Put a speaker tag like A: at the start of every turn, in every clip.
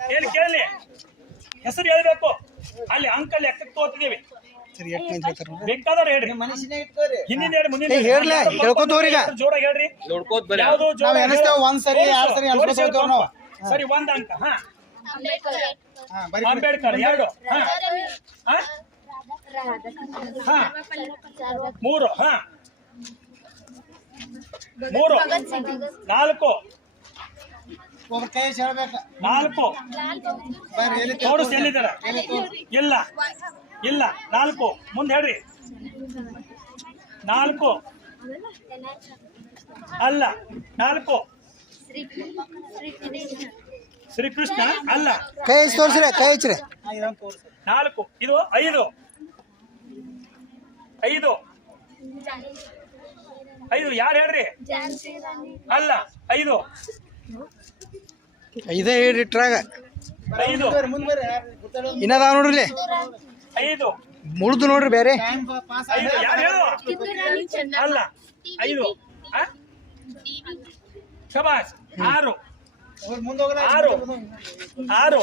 A: ಹೇಳಿ ಕೇಳಲಿ ಹೆಸರು ಹೇಳ್ಬೇಕು. ಅಲ್ಲಿ ಅಂಕಲ್ ಎಕ್ಕಕ್ಕೆ ತೋತಿದೀವಿ ಬೇಕಾದವ್ರು ಹೇಳ್ರಿ. ಹಿಂದಿನ ಹೇಳಿ ಮುಂದಿನ
B: ಈಗ.
A: ಜೋರಾಗಿ ಹೇಳ್ರಿ.
C: ನೋಡ್ಕೋತ ಬರೀ
A: ಯಾವ್ದು ಜೋರ
D: ನಾವ್ ಎಣಿಸ್ತೇವೆ ಒಂದ್ ಸರಿ, ಎರಡು ಸರಿ ನಾವು.
A: ಸರಿ ಒಂದ್ ಅಂಕ ಹಾ. ಅಂಬೇಡ್ಕರ್ ಎರಡು ಹಾ. ಹಾ? ಹಾ. ಮೂರು ಹಾ. ಮೂರು ನಾಲ್ಕು
D: ಒಬ್ಬ ಕೈ ಹೇಳ್ಬೇಕ
A: ನಾಲ್ಕು.
D: ಬರ್ರಿ ಎಲ್ಲಿ
A: ತೋರಿಸಿ ಎಲ್ಲಿದ್ದಾರ? ಇಲ್ಲ. ಇಲ್ಲ. ನಾಲ್ಕು. ಮುಂದೆ ಹೇಳ್ರಿ. ನಾಲ್ಕು. ಅಲ್ಲ. ನಾಲ್ಕು. ಶ್ರೀಕೃಷ್ಣ? ಅಲ್ಲ.
B: ಕೈ ತೋರಿಸ್ರಿ ಕೈ ಹಚ್ಚ್ರಿ
A: ನಾಲ್ಕು. ಇದು ಐದು. ಐದು. ಐದು. ಯಾರು ಹೇಳ್ರಿ? ಅಲ್ಲ. ಐದು. ಐದು
D: ಹೇಳಿ ಇಟ್ರಾಗ?
B: ಇನ್ನದಾವ ನೋಡ್ರಿ ಮುಳ್ದು ನೋಡ್ರಿ ಬೇರೆ
A: ಆರು.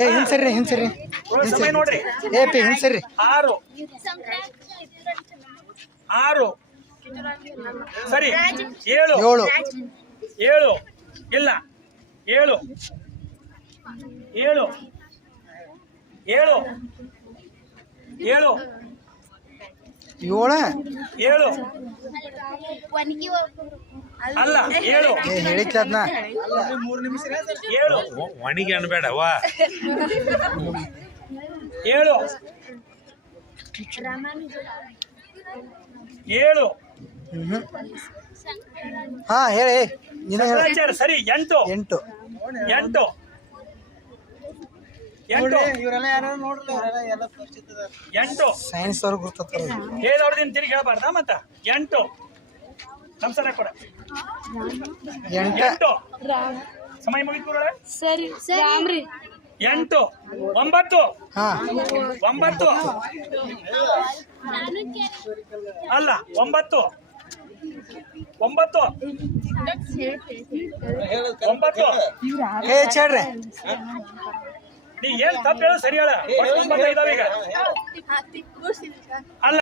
B: ಏ
A: ಹಿಂಸರಿ ಹಿಂಸರಿ
B: ಏ ಪಿ ಹಿಂಸರ್ರಿ.
A: ಆರು. ಆರು. ಸರಿ. ಏಳು.
B: ಏಳು.
A: ಏಳು. ಇಲ್ಲ. ಏಳು. ಏಳು. ಏಳು. ಏಳು.
B: ಏಳು.
A: ಏಳು. ಅಲ್ಲ ಏಳು.
D: ನಿಮಿಷ
A: ಏಳು.
C: ಒಣಿಗೆ ಅನ್ಬೇಡ
A: ಏಳು. ಏಳು.
B: ಹಾ ಹೇಳ
A: ಸರಿ ಎಂಟು.
B: ಎಂಟು.
A: ಎಂಟು. ಎಂಟು.
D: ನೋಡ್ರಿ ಇವರೆಲ್ಲ ಯಾರು ನೋಡ್ರಿ ಇವರೆಲ್ಲ ಎಲ್ಲ ಪರಿಚಿತ
A: ಎಂಟು.
B: ಸೈನ್ಸ್ ಅವ್ರಿಗೆ ಗೊತ್ತಾರ
A: ಹೇಳಿದವ್ರದಿನ ತಿರುಗಿ ಹೇಳ್ಬಾರ್ದ ಮತ್ತ? ಎಂಟು. ಸಂಸಾರ ಕೊಡ.
B: ಎಂಟ.
A: ಎಂಟು. ಸಮಯ ಮುಗಿತು?
E: ಸರಿ
A: ಎಂಟು. ಒಂಬತ್ತು.
B: ಹಾ.
A: ಒಂಬತ್ತು. ಅಲ್ಲ ಒಂಬತ್ತು. ಒಂಬತ್ತು. ಒಂಬತ್ತು. ನೀ ಏನ್ ತಪ್ಪು ಹೇಳು ಸರಿ ಹೇಳ ಇದಾವೆ ಈಗ. ಅಲ್ಲ.